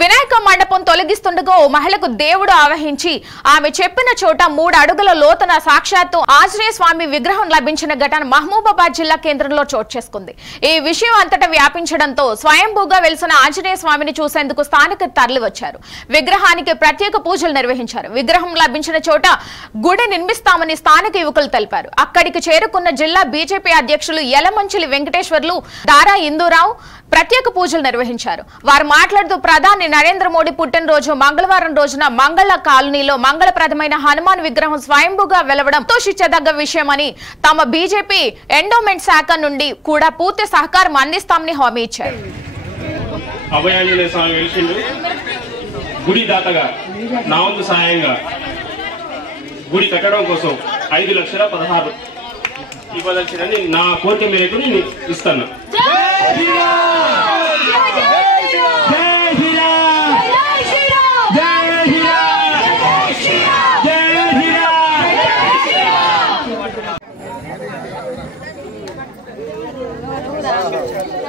వినాయక మండపం తొలగిస్తుండగా ఓ మహిళకు దేవుడు ఆవహించి ఆమె చెప్పిన చోట 3 అడుగుల లోతున సాక్షాత్తు ఆంజనేయ స్వామి విగ్రహం లభించిన ఘటన మహబూబాబాద్ జిల్లా కేంద్రంలో చోటు చేసుకుంది. ఈ విషయం అంతటా వ్యాపించడంతో స్వయంభూగా వెలిసిన ఆంజనేయ స్వామిని చూసేందుకు స్థానికులు తరలివచ్చారు. విగ్రహానికి ప్రత్యేక పూజలు నిర్వహించారు. విగ్రహం లభించిన చోట గుడి నిర్మిస్తామని స్థానిక యువకులు తెలిపారు. అక్కడికి చేరుకున్న జిల్లా బీజేపీ అధ్యక్షులు యలమంచిలి వెంకటేశ్వర్లు, దారా ఇందూరావు ప్రత్యేక పూజలు నిర్వహించారు. వారు మాట్లాడుతూ ప్రధాని నరేంద్ర మోడీ పుట్టినరోజు మంగళవారం రోజున మంగళ కాలనీలో మంగళప్రదమైన హనుమాన్ విగ్రహం స్వయంభూగా వెలవడం సంతోషించదగ్గ విషయమని, తమ బీజేపీ ఎండోమెంట్ శాఖ నుండి కూడా పూర్తి సహకారం అందిస్తామని హామీ ఇచ్చారు. అభయాంజనేయ స్వామి వెలిసిండు. గుడి దాతగా నా వంతు సాయంగా గుడి కట్టడం కోసం 5,16,000 ఇవ్వదలిచినని నా కోరిక మేరకు నేను ఇస్తాను.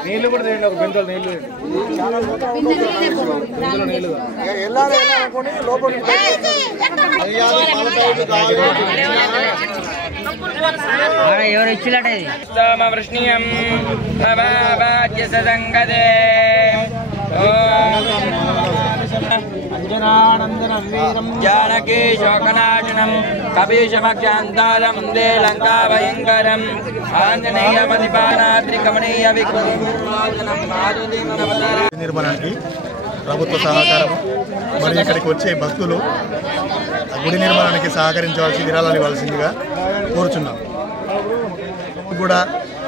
నీళ్ళు కూడా తీయండి, ఒక బిందెలు నీళ్ళు ఎవరు ఇచ్చినట్టే జానకీ శోకనాశనం కపీశమక్షాంతారం వందే లంకా భయంకరం ఆంజనేయమధిపానాద్రి కమనీయ నిర్మాణానికి ప్రభుత్వ సహకారం మరియు ఇక్కడికి వచ్చే భక్తులు గుడి నిర్మాణానికి సహకరించవలసి విరాళాలు ఇవ్వాల్సిందిగా కోరుచున్నాం. కూడా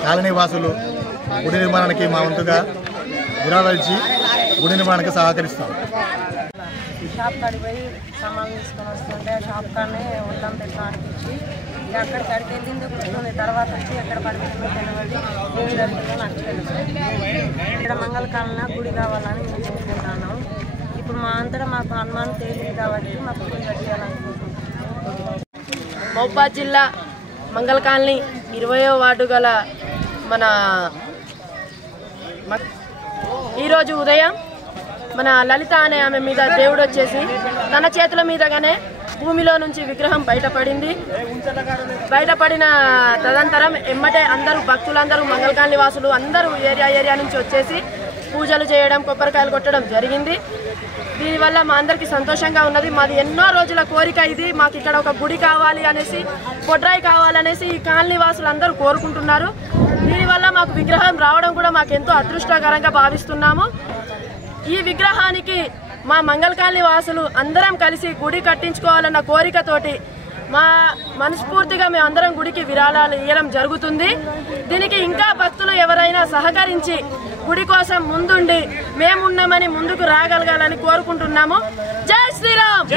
కాలనీ వాసులు గుడి నిర్మాణానికి మా వంతుగా విరాళాలు ఇచ్చి గుడి నిర్మాణానికి సహకరిస్తాం. షాప్ కాడికి పోయి సామాన్లు తీసుకొని వస్తుంటే షాప్ కానీ వడ్డం పెట్టి అనిపించి ఇక అక్కడికి వెళ్ళింది కూర్చుంది. తర్వాత వచ్చి ఎక్కడ పడిపోయిందో తెలియదు, ఏమి జరుగుతుందో నాకు తెలుసు. ఇక్కడ మంగళకాలన గుడి కావాలని మేము కోరుకుంటున్నాం. ఇప్పుడు మా అంతటా మాకు అనుమానం తేలింది కాబట్టి మాకు గుడి కట్టియాలనుకుంటున్నాం. మహబూబాబాద్ జిల్లా మంగళ కాలనీ 20వ వార్డు గల మన ఈరోజు ఉదయం మన లలిత అనే ఆమె మీద దేవుడు వచ్చేసి తన చేతుల మీదగానే భూమిలో నుంచి విగ్రహం బయటపడింది. బయటపడిన తదనంతరం ఎమ్మటే అందరూ భక్తులందరూ మంగళకాలనీ వాసులు అందరూ ఏరియా నుంచి వచ్చేసి పూజలు చేయడం, కొబ్బరికాయలు కొట్టడం జరిగింది. దీనివల్ల మా అందరికీ సంతోషంగా ఉన్నది. మాది ఎన్నో రోజుల కోరిక ఇది. మాకు ఇక్కడ ఒక గుడి కావాలి అనేసి, పొడ్రాయి కావాలనేసి ఈ కాలనీ వాసులు అందరూ కోరుకుంటున్నారు. దీనివల్ల మాకు విగ్రహం రావడం కూడా మాకు ఎంతో అదృష్టకరంగా భావిస్తున్నాము. ఈ విగ్రహానికి మా మంగళకాలనీ వాసులు అందరం కలిసి గుడి కట్టించుకోవాలన్న కోరికతోటి మా మనస్ఫూర్తిగా మేము అందరం గుడికి విరాళాలు ఇవ్వడం జరుగుతుంది. దీనికి ఇంకా భక్తులు ఎవరైనా సహకరించి గుడి కోసం ముందుండి మేమున్నామని ముందుకు రాగలగాలని కోరుకుంటున్నాము. జై శ్రీరామ్.